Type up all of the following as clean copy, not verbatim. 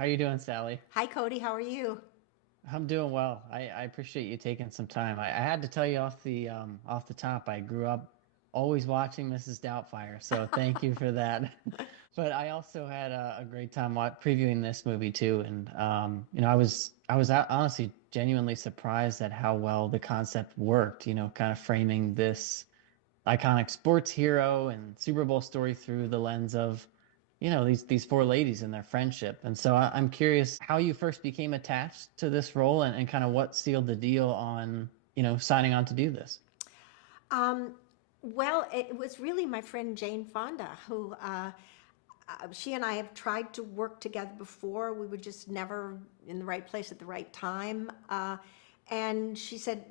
How you doing, Sally? Hi, Cody. How are you? I'm doing well. I appreciate you taking some time. I had to tell you off the top, I grew up always watching Mrs. Doubtfire, so thank you for that. But I also had a great time previewing this movie too, and honestly genuinely surprised at how well the concept worked. Kind of framing this iconic sports hero and Super Bowl story through the lens of, these four ladies and their friendship. And so I'm curious how you first became attached to this role and kind of what sealed the deal on, signing on to do this. Um, well, it was really my friend Jane Fonda who she and I have tried to work together before. We were just never in the right place at the right time. And she said,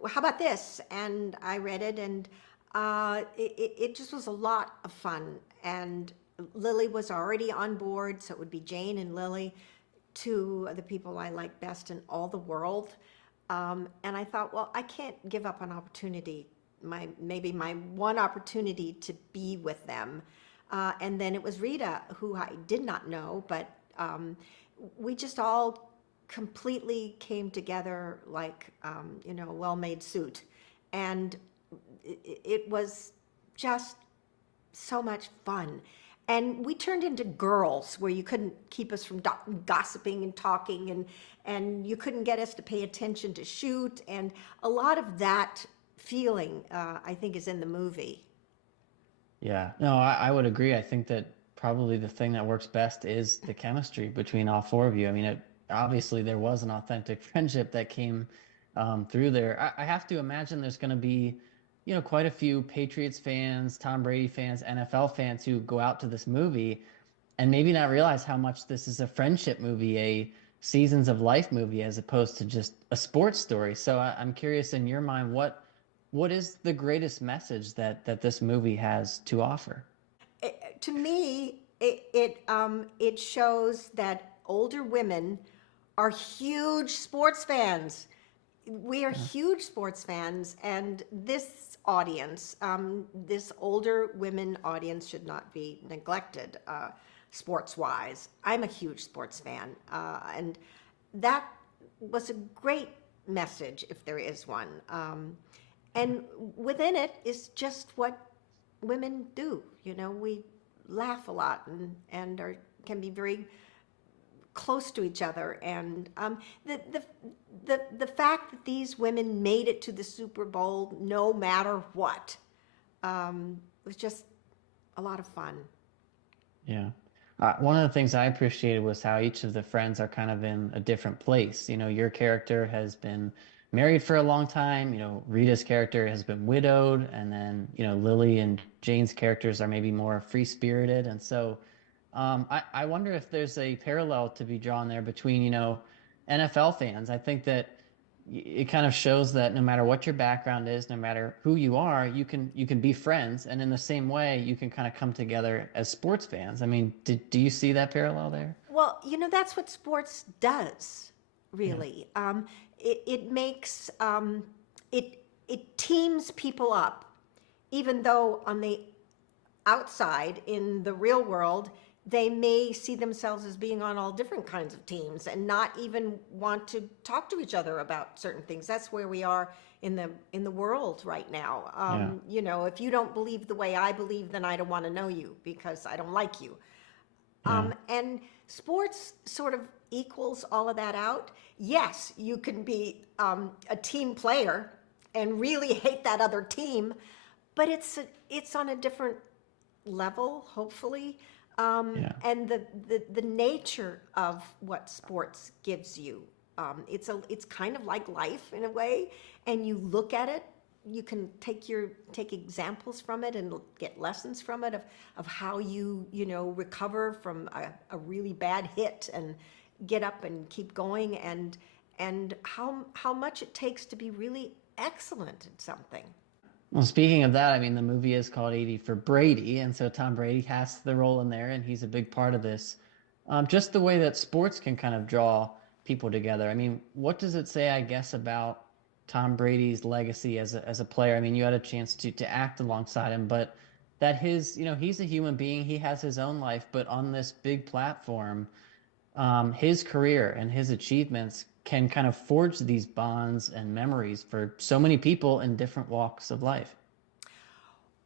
well, "How about this?" And I read it, and it just was a lot of fun. And Lily was already on board, so it would be Jane and Lily, two of the people I like best in all the world. And I thought, well, I can't give up an opportunity, maybe my one opportunity to be with them. And then it was Rita, who I did not know, but we just all completely came together like, a well-made suit. And it was just so much fun. And we turned into girls where you couldn't keep us from gossiping and talking, and you couldn't get us to pay attention to shoot. And a lot of that feeling, I think, is in the movie. Yeah, no, I would agree. I think that probably the thing that works best is the chemistry between all four of you. I mean, obviously there was an authentic friendship that came through there. I have to imagine there's going to be, quite a few Patriots fans, Tom Brady fans, NFL fans who go out to this movie and maybe not realize how much this is a friendship movie, a seasons of life movie, as opposed to just a sports story. So I'm curious, in your mind, what is the greatest message that this movie has to offer? To me, it shows that older women are huge sports fans. We are Yeah. huge sports fans, and this audience, this older women audience, should not be neglected, sports wise. I'm a huge sports fan, and that was a great message, if there is one. And within it is just what women do. We laugh a lot, and can be very close to each other. And the fact that these women made it to the Super Bowl no matter what, was just a lot of fun. Yeah. One of the things I appreciated was how each of the friends are kind of in a different place. Your character has been married for a long time. Rita's character has been widowed, and then, Lily and Jane's characters are maybe more free-spirited. And so, I wonder if there's a parallel to be drawn there between, NFL fans. I think that it kind of shows that no matter what your background is, no matter who you are, you can be friends, and in the same way, you can kind of come together as sports fans. I mean, do you see that parallel there? Well, that's what sports does, Yeah, really. It makes it teams people up, even though on the outside in the real world they may see themselves as being on all different kinds of teams and not even want to talk to each other about certain things. That's where we are in the world right now. yeah, If you don't believe the way I believe, then I don't want to know you because I don't like you. yeah, And sports sort of equals all of that out. Yes, you can be a team player and really hate that other team, but it's on a different level, hopefully. yeah. And the nature of what sports gives you, it's kind of like life in a way, and you look at it, you can take examples from it and get lessons from it of how you recover from a really bad hit and get up and keep going, and how much it takes to be really excellent at something. Well, speaking of that, I mean, the movie is called 80 for Brady, and so Tom Brady has the role in there, and he's a big part of this. Just the way that sports can kind of draw people together. I mean, what does it say, I guess, about Tom Brady's legacy as a player? I mean, you had a chance to act alongside him, but that he's a human being, he has his own life, but on this big platform, his career and his achievements can kind of forge these bonds and memories for so many people in different walks of life.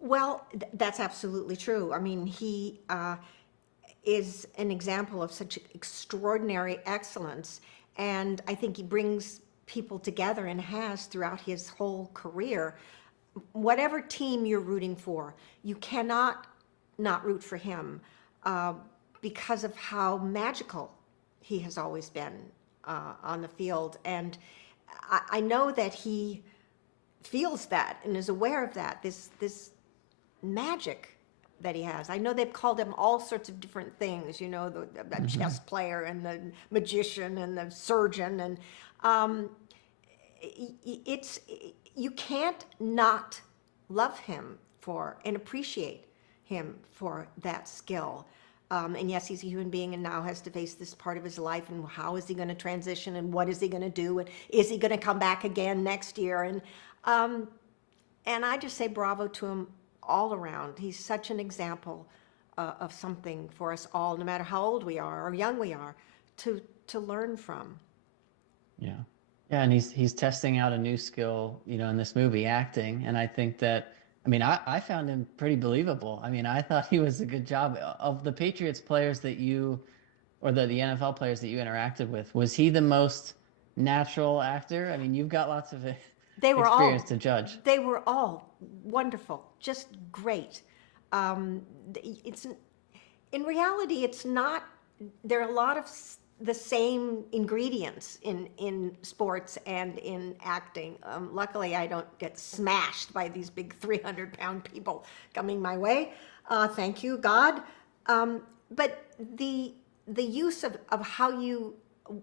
Well, that's absolutely true. I mean, he is an example of such extraordinary excellence, and I think he brings people together and has throughout his whole career. Whatever team you're rooting for, you cannot not root for him uh, because of how magical he has always been on the field. And I know that he feels that and is aware of that, this magic that he has. I know they've called him all sorts of different things, you know, the chess player and the magician and the surgeon. And um, it's, you can't not love him for and appreciate him for that skill. And yes, he's a human being and now has to face this part of his life, and how is he going to transition, and what is he going to do, and is he going to come back again next year? And I just say bravo to him all around. He's such an example of something for us all, no matter how old we are or young we are, to learn from. Yeah. Yeah, and he's testing out a new skill, you know, in this movie, acting. And I think that, I mean, I found him pretty believable. I mean, I thought he was a good job. Of the Patriots players that you, or the NFL players that you interacted with, was he the most natural actor? I mean, you've got lots of They were experience all to judge. they were all wonderful, just great. It's in reality, it's not. There are a lot of the same ingredients in sports and in acting. Luckily, I don't get smashed by these big 300-pound people coming my way. Thank you, God. But the use of how you,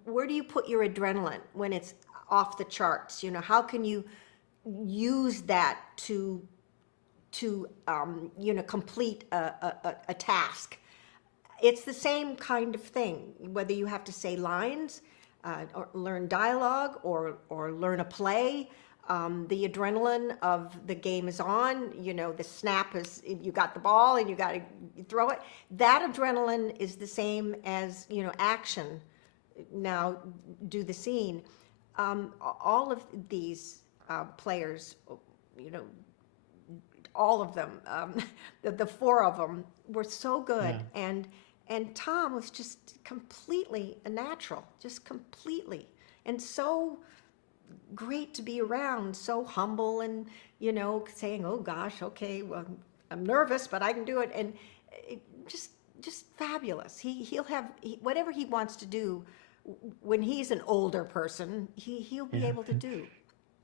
where do you put your adrenaline when it's off the charts? You know, how can you use that to you know, complete a task? It's the same kind of thing, whether you have to say lines, or learn dialogue, or learn a play. The adrenaline of the game is on. You know, the snap is, you got the ball and you got to throw it. That adrenaline is the same as, you know, action. Now do the scene. All of these players, you know, all of them, the four of them were so good. Yeah. And Tom was just completely a natural, just completely, and so great to be around, so humble, and, you know, saying, oh gosh, okay, well, I'm nervous, but I can do it. And it, just fabulous. He'll have whatever he wants to do when he's an older person, he'll be able to do.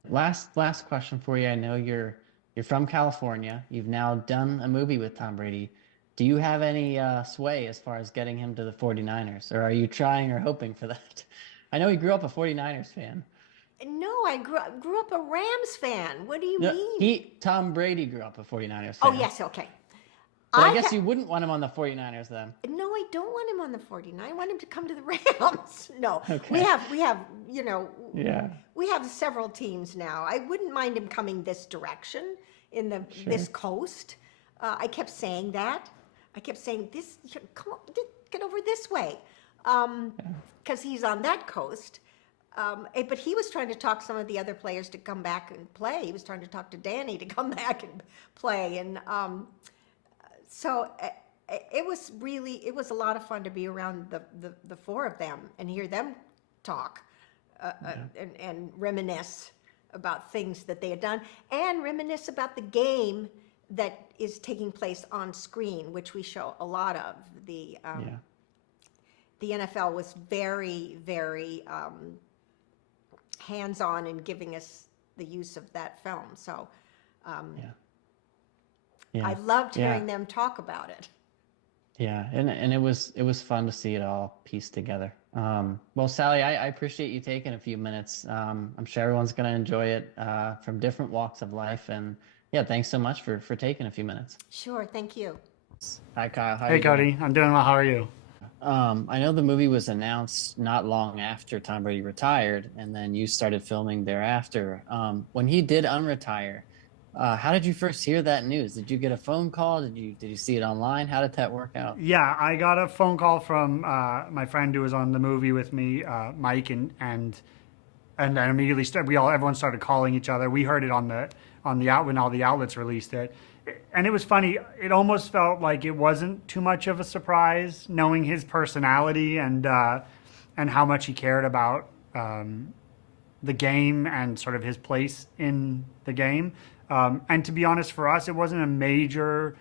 Last question for you. I know you're from California. You've now done a movie with Tom Brady. Do you have any sway as far as getting him to the 49ers, or are you trying or hoping for that? I know he grew up a 49ers fan. No, I grew up a Rams fan. What do you No, mean? Tom Brady grew up a 49ers Oh, fan. yes, okay. But I guess you wouldn't want him on the 49ers then. No, I don't want him on the 49. I want him to come to the Rams. No, Okay. we have, you know, Yeah. we have several teams now. I wouldn't mind him coming this direction in the Sure. this coast. I kept saying that. I kept saying this. Come on, get over this way, because he's on that coast. But he was trying to talk some of the other players to come back and play. He was trying to talk to Danny to come back and play, and so it was a lot of fun to be around the four of them and hear them talk and reminisce about things that they had done, and reminisce about the game that is taking place on screen, which we show a lot of. The NFL was very, very hands-on in giving us the use of that film. So I loved hearing them talk about it. Yeah, and it was fun to see it all pieced together. Well, Sally, I appreciate you taking a few minutes. I'm sure everyone's going to enjoy it from different walks of life. And yeah, thanks so much for taking a few minutes. Sure, thank you. Hi, Kyle. How Hey, you doing? Cody. I'm doing well. How are you? I know the movie was announced not long after Tom Brady retired, and then you started filming thereafter. When he did unretire, How did you first hear that news? Did you get a phone call? Did you see it online? How did that work out? Yeah, I got a phone call from my friend who was on the movie with me, Mike, and then immediately everyone started calling each other. We heard it on the out when all the outlets released it, and it was funny. It almost felt like it wasn't too much of a surprise, knowing his personality and how much he cared about the game and sort of his place in the game. And to be honest, for us, it wasn't a major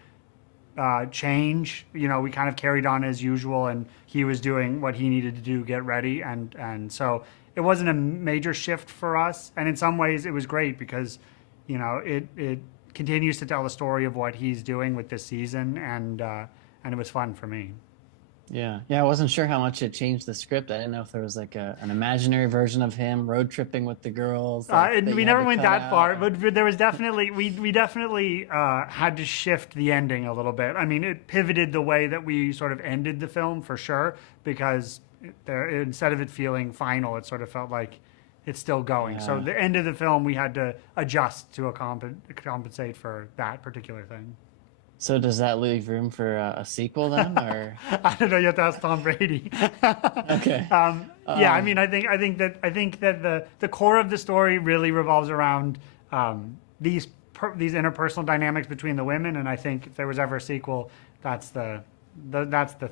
change. You know, we kind of carried on as usual, and he was doing what he needed to do, get ready, and so it wasn't a major shift for us. And in some ways, it was great because, you know, it continues to tell the story of what he's doing with this season, and it was fun for me. Yeah, yeah. I wasn't sure how much it changed the script. I didn't know if there was like an imaginary version of him road tripping with the girls. Like, We never went that far, but there was definitely we definitely had to shift the ending a little bit. I mean, it pivoted the way that we sort of ended the film for sure, because instead of it feeling final, it sort of felt like it's still going. So the end of the film, we had to adjust to compensate for that particular thing. So does that leave room for a sequel then, or? I don't know. You have to ask Tom Brady. Okay. Yeah, I mean, I think that the core of the story really revolves around these interpersonal dynamics between the women, and I think if there was ever a sequel, that's the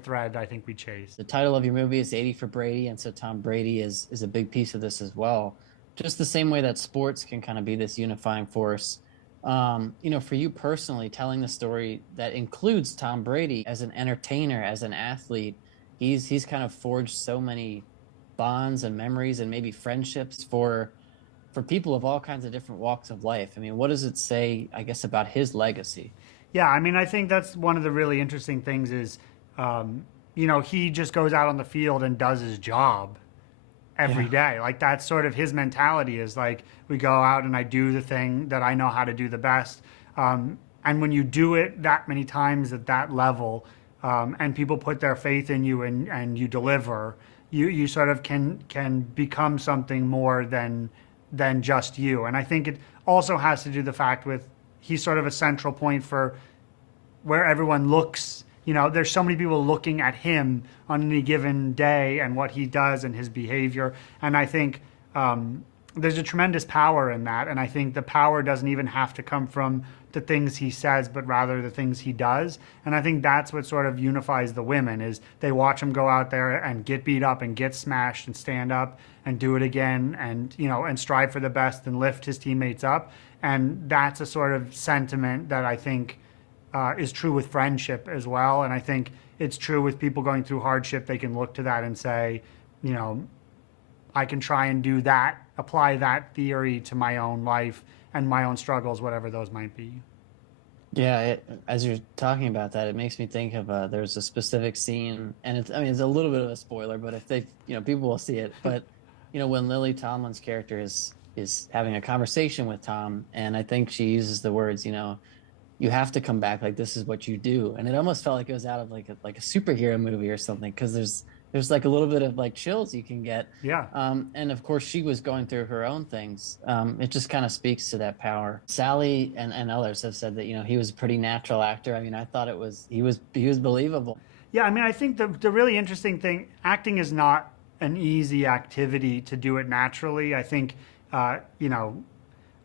thread I think we chase. The title of your movie is 80 for Brady, and so Tom Brady is a big piece of this as well. Just the same way that sports can kind of be this unifying force. You know, for you personally, telling the story that includes Tom Brady as an entertainer, as an athlete, he's kind of forged so many bonds and memories and maybe friendships for people of all kinds of different walks of life. I mean, what does it say, I guess, about his legacy? Yeah, I mean, I think that's one of the really interesting things is, you know, he just goes out on the field and does his job every day. Like, that's sort of his mentality, is like, we go out and I do the thing that I know how to do the best. And when you do it that many times at that level, and people put their faith in you and you deliver, you sort of can become something more than just you. And I think it also has to do the fact with he's sort of a central point for where everyone looks. You know, there's so many people looking at him on any given day and what he does and his behavior. And I think there's a tremendous power in that. And I think the power doesn't even have to come from the things he says, but rather the things he does. And I think that's what sort of unifies the women, is they watch him go out there and get beat up and get smashed and stand up and do it again, and, you know, and strive for the best and lift his teammates up. And that's a sort of sentiment that I think is true with friendship as well. And I think it's true with people going through hardship. They can look to that and say, you know, I can try and do that, apply that theory to my own life and my own struggles, whatever those might be. Yeah, as you're talking about that, it makes me think of there's a specific scene, and it's a little bit of a spoiler, but if they, you know, people will see it. But, you know, when Lily Tomlin's character is having a conversation with Tom, and I think she uses the words, you know, you have to come back, like this is what you do, and it almost felt like it was out of like a superhero movie or something, because there's like a little bit of like chills you can get. Yeah. And of course she was going through her own things. It just kind of speaks to that power. Sally and others have said that, you know, he was a pretty natural actor. I mean, I thought he was believable. Yeah, I mean, I think the really interesting thing, acting is not an easy activity to do it naturally. I think, you know,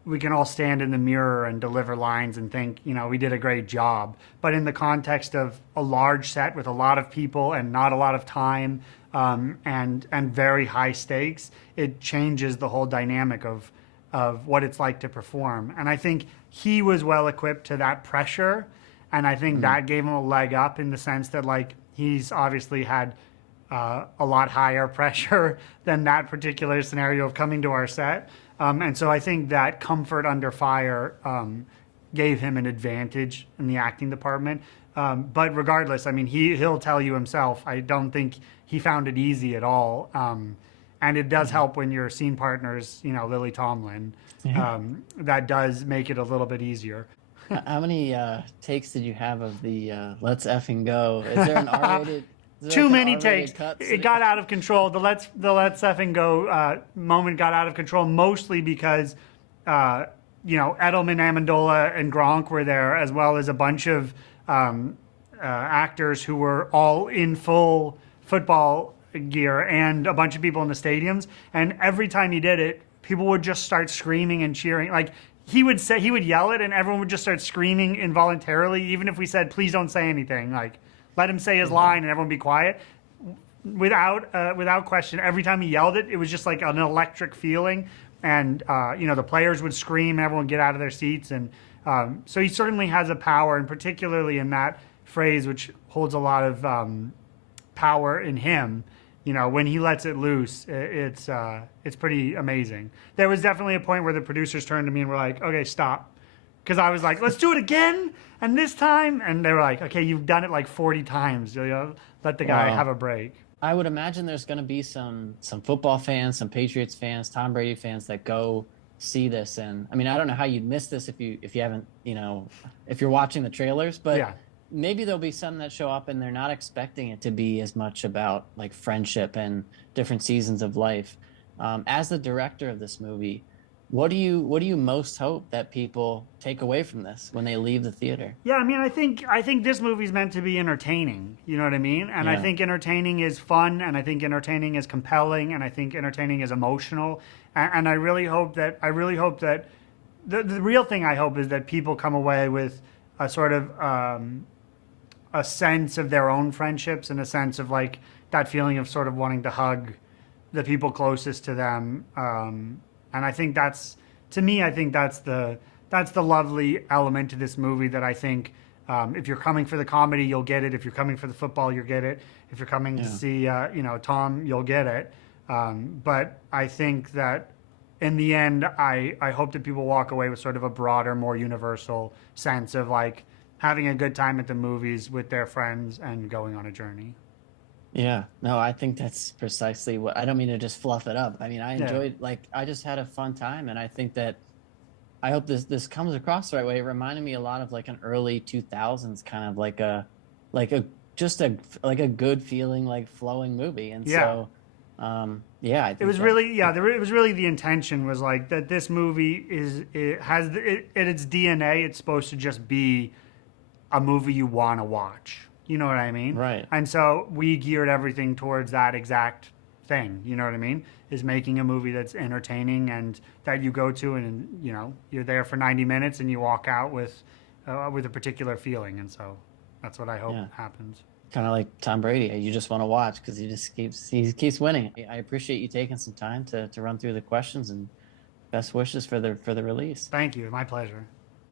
we can all stand in the mirror and deliver lines and think, you know, we did a great job. But in the context of a large set with a lot of people and not a lot of time, and very high stakes, it changes the whole dynamic of what it's like to perform. And I think he was well equipped to that pressure. And I think that gave him a leg up, in the sense that, like, he's obviously had a lot higher pressure than that particular scenario of coming to our set. And so I think that comfort under fire gave him an advantage in the acting department. But regardless, I mean, he'll tell you himself, I don't think he found it easy at all. And it does help when your scene partner's, you know, Lily Tomlin. That does make it a little bit easier. How many takes did you have of the "Let's effing go"? Is there an R-rated? Too many takes. It got out of control. The let's effing go moment got out of control, mostly because Edelman, Amendola, and Gronk were there, as well as a bunch of actors who were all in full football gear, and a bunch of people in the stadiums. And every time he did it, people would just start screaming and cheering. Like he would yell it, and everyone would just start screaming involuntarily, even if we said, "Please don't say anything." Like let him say his line, and everyone be quiet. Without question, every time he yelled it, it was just like an electric feeling. And the players would scream, and everyone would get out of their seats. And so he certainly has a power, and particularly in that phrase, which holds a lot of power in him. When he lets it loose, it's pretty amazing. There was definitely a point where the producers turned to me and were like, "Okay, stop," because I was like, "Let's do it again, and this time." And they were like, "Okay, you've done it like 40 times. Let the guy have a break." I would imagine there's going to be some football fans, some Patriots fans, Tom Brady fans that go see this. And I mean, I don't know how you'd miss this if you haven't, if you're watching the trailers, but yeah. Maybe there'll be some that show up and they're not expecting it to be as much about like friendship and different seasons of life. As the director of this movie, what do you most hope that people take away from this when they leave the theater? Yeah, I mean, I think this movie's meant to be entertaining. You know what I mean? And I think entertaining is fun, and I think entertaining is compelling, and I think entertaining is emotional. And I really hope that the real thing I hope is that people come away with a sort of a sense of their own friendships, and a sense of like that feeling of sort of wanting to hug the people closest to them. And I think that's the lovely element to this movie, that I think if you're coming for the comedy, you'll get it. If you're coming for the football, you'll get it. If you're coming to see Tom, you'll get it. But I think that in the end, I hope that people walk away with sort of a broader, more universal sense of like having a good time at the movies with their friends and going on a journey. Yeah, no, I think that's precisely what, I don't mean to just fluff it up. I mean, I enjoyed, I just had a fun time, and I think that, I hope this comes across the right way. It reminded me a lot of like an early 2000s kind of like a good feeling, like flowing movie. And so, I think it was really the intention was like that this movie has its DNA, it's supposed to just be a movie you want to watch. You know what I mean? Right. And so we geared everything towards that exact thing. You know what I mean? Is making a movie that's entertaining and that you go to, and you're there for 90 minutes and you walk out with a particular feeling. And so that's what I hope happens. Kind of like Tom Brady, you just want to watch because he keeps winning. I appreciate you taking some time to run through the questions, and best wishes for the release. Thank you. My pleasure.